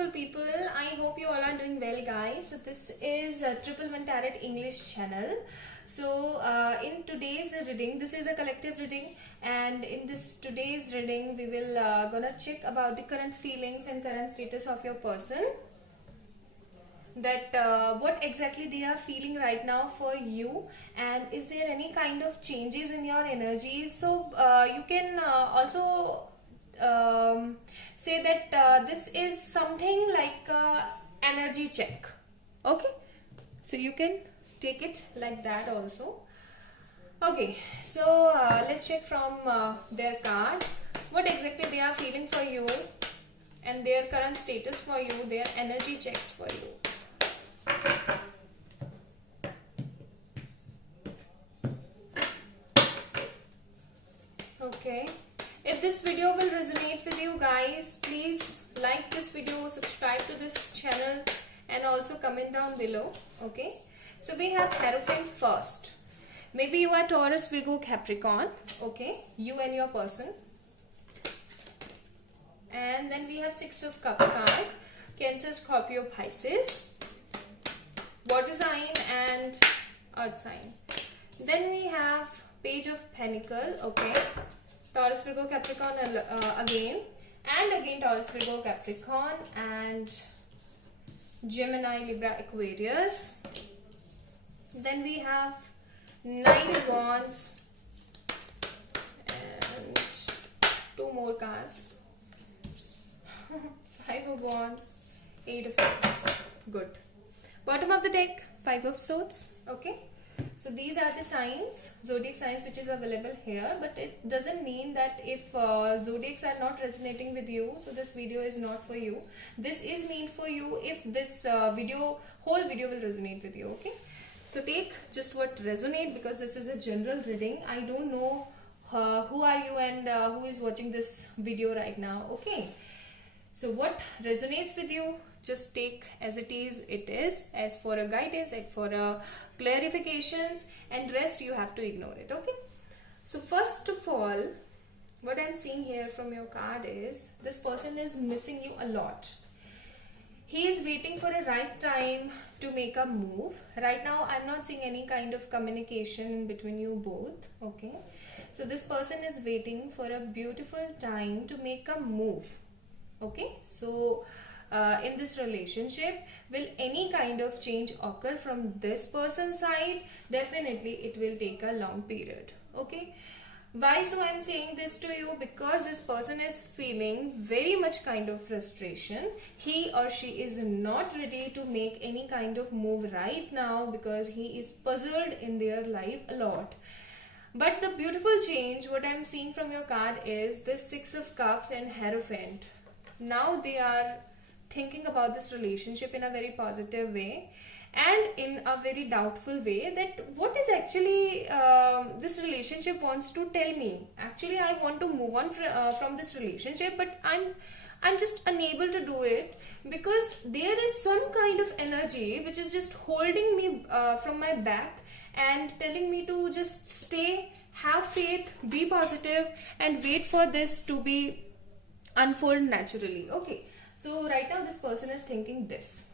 beautiful people. I hope you all are doing well, guys. So this is Triple One Tarot English channel. So in today's reading, this is a collective reading, and in this today's reading we will gonna check about the current feelings and current status of your person, that what exactly they are feeling right now for you, and is there any kind of changes in your energies. So you can also say that this is something like energy check. Okay, so you can take it like that also. Okay, so let's check from their card what exactly they are feeling for you and their current status for you, their energy checks for you. Okay, if this video will resonate with you guys, please like this video, subscribe to this channel, and also comment down below. Okay, so we have Hierophant first. Maybe you are Taurus, Virgo, Capricorn. Okay, you and your person. And then we have Six of Cups card, Cancer, Scorpio, Pisces, water sign and earth sign. Then we have Page of Pentacle. Okay, Taurus, Virgo, Capricorn again, and again Taurus, Virgo, Capricorn, and Gemini, Libra, Aquarius. Then we have Nine of Wands and two more cards. Five of Wands, Eight of Swords. Good. Bottom of the deck, Five of Swords. Okay, so these are the signs, zodiac signs, which is available here, but it doesn't mean that if zodiacs are not resonating with you, so this video is not for you. This is meant for you if this whole video will resonate with you. Okay, so take just what resonate, because this is a general reading. I don't know who are you and who is watching this video right now. Okay, so what resonates with you, just take as it is, as for a guidance, and for a clarifications, and rest you have to ignore it. Okay, so first of all, what I'm seeing here from your card is this person is missing you a lot. He is waiting for a right time to make a move. Right now I'm not seeing any kind of communication in between you both. Okay, so this person is waiting for a beautiful time to make a move. Okay, so in this relationship, will any kind of change occur from this person's side? Definitely it will take a long period. Okay, why so I'm saying this to you? Because this person is feeling very much kind of frustration. He or she is not ready to make any kind of move right now, because he is puzzled in their life a lot. But the beautiful change what I'm seeing from your card is this Six of Cups and Hierophant. Now they are thinking about this relationship in a very positive way and in a very doubtful way, that what is actually this relationship wants to tell me. Actually I want to move on from this relationship, but I'm just unable to do it, because there is some kind of energy which is just holding me from my back and telling me to just stay, have faith, be positive, and wait for this to be unfold naturally. Okay, so right now this person is thinking this.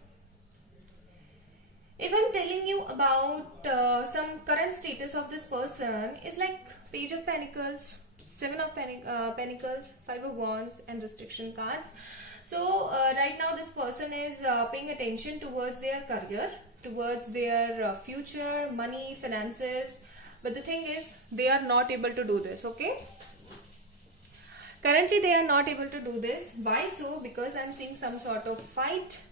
If I'm telling you about some current status of this person, is like Page of Pentacles, Seven of Pentacles, Five of Wands, and restriction cards. So right now this person is paying attention towards their career, towards their future, money, finances, but the thing is they are not able to do this. Okay, currently they are not able to do this. Why so? Because I'm seeing some sort of fight.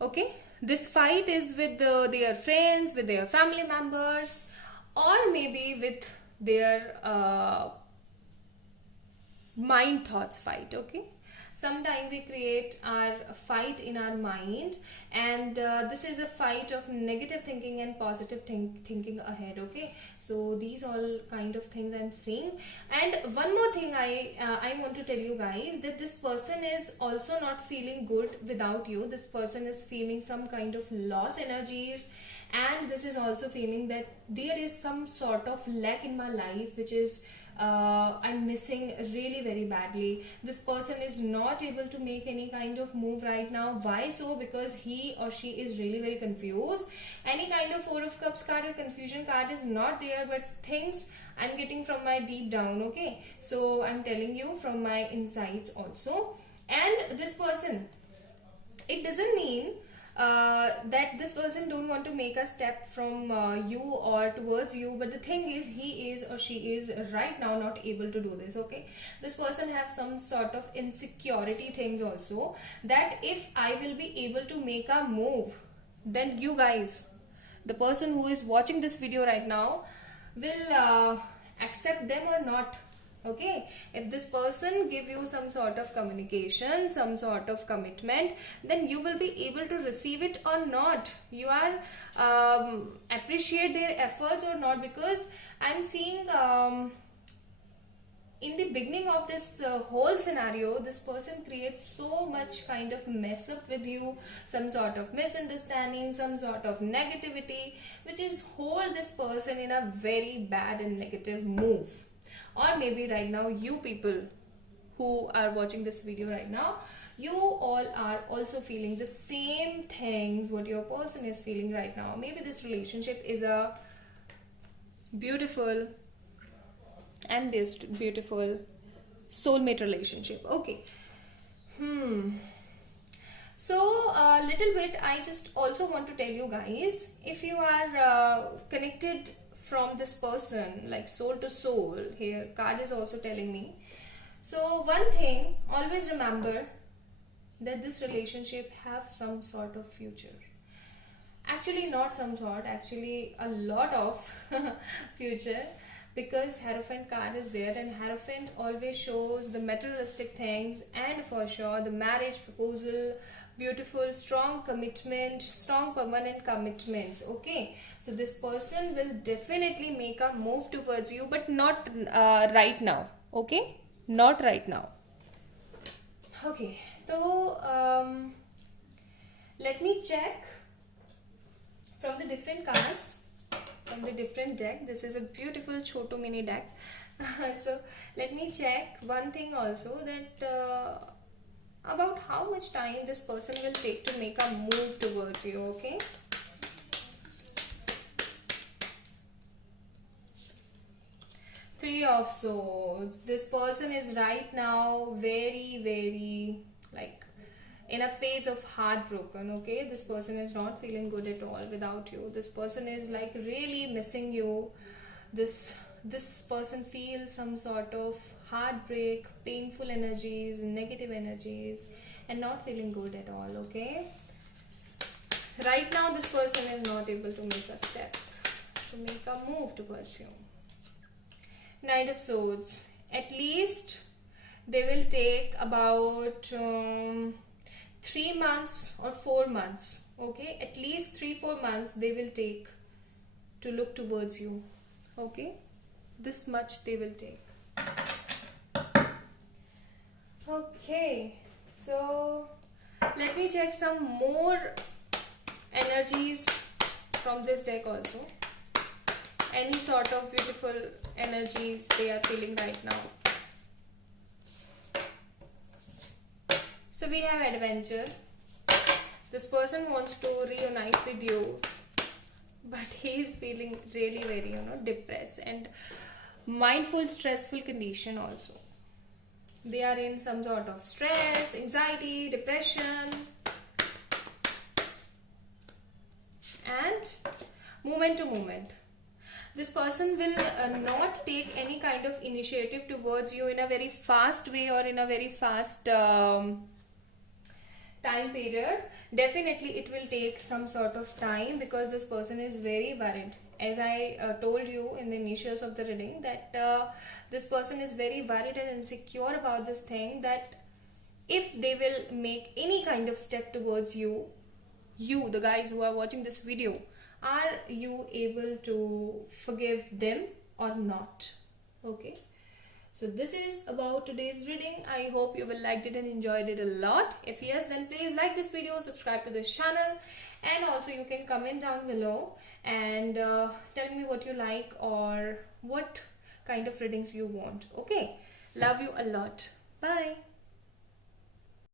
Okay, this fight is with their friends, with their family members, or maybe with their mind thoughts fight. Okay, sometimes we create our fight in our mind, and this is a fight of negative thinking and positive thinking ahead. Okay, so these all kind of things I'm seeing. And one more thing I want to tell you guys, that this person is also not feeling good without you. This person is feeling some kind of loss energies, and this is also feeling that there is some sort of lack in my life which is I'm missing really very badly. This person is not able to make any kind of move right now. Why so? Because he or she is really very confused. Any kind of Four of Cups card or confusion card is not there, but things I'm getting from my deep down. Okay, so I'm telling you from my insights also. And this person, it doesn't mean that this person don't want to make a step from you or towards you, but the thing is, he is or she is right now not able to do this. Okay, this person have some sort of insecurity things also, that if I will be able to make a move, then you guys, the person who is watching this video right now, will accept them or not. Okay, if this person give you some sort of communication, some sort of commitment, then you will be able to receive it or not. You are appreciate their efforts or not, because I'm seeing in the beginning of this whole scenario, this person creates so much kind of mess up with you, some sort of misunderstanding, some sort of negativity, which is hold this person in a very bad and negative move. Or maybe right now, you people who are watching this video right now, you all are also feeling the same things what your person is feeling right now. Maybe this relationship is a beautiful and beautiful soulmate relationship. Okay. So a little bit, I just also want to tell you guys, if you are connected from this person, like soul to soul, here card is also telling me. So one thing, always remember that this relationship have some sort of future. Actually not some sort, actually a lot of future, because Hierophant card is there, and Hierophant always shows the materialistic things, and for sure the marriage proposal, beautiful strong commitment, strong permanent commitments. Okay, so this person will definitely make a move towards you, but not right now. Okay, not right now. Okay, so let me check from the different cards, from the different deck. This is a beautiful Choto mini deck. So let me check one thing also, that about how much time this person will take to make a move towards you. Okay, Three of Swords. This person is right now very like in a phase of heartbroken. Okay, this person is not feeling good at all without you. This person is like really missing you. This person feels some sort of heartbreak, painful energies, negative energies, and not feeling good at all. Okay, right now this person is not able to make a step, to make a move towards you. Knight of Swords. At least they will take about 3 months or 4 months. Okay, at least 3-4 months they will take to look towards you. Okay, this much they will take. Okay, so let me check some more energies from this deck also. Any sort of beautiful energies they are feeling right now. So we have adventure. This person wants to reunite with you, but he is feeling really very, depressed and mindful, stressful condition also. They are in some sort of stress, anxiety, depression, and moment to moment. This person will not take any kind of initiative towards you in a very fast way or in a very fast time period. Definitely it will take some sort of time, because this person is very worried. As I told you in the initials of the reading, that this person is very worried and insecure about this thing, that if they will make any kind of step towards you, the guys who are watching this video, are you able to forgive them or not? Okay, so this is about today's reading. I hope you will liked it and enjoyed it a lot. If yes, then please like this video, subscribe to this channel, and also you can comment down below and tell me what you like or what kind of readings you want. Okay, love you a lot. Bye.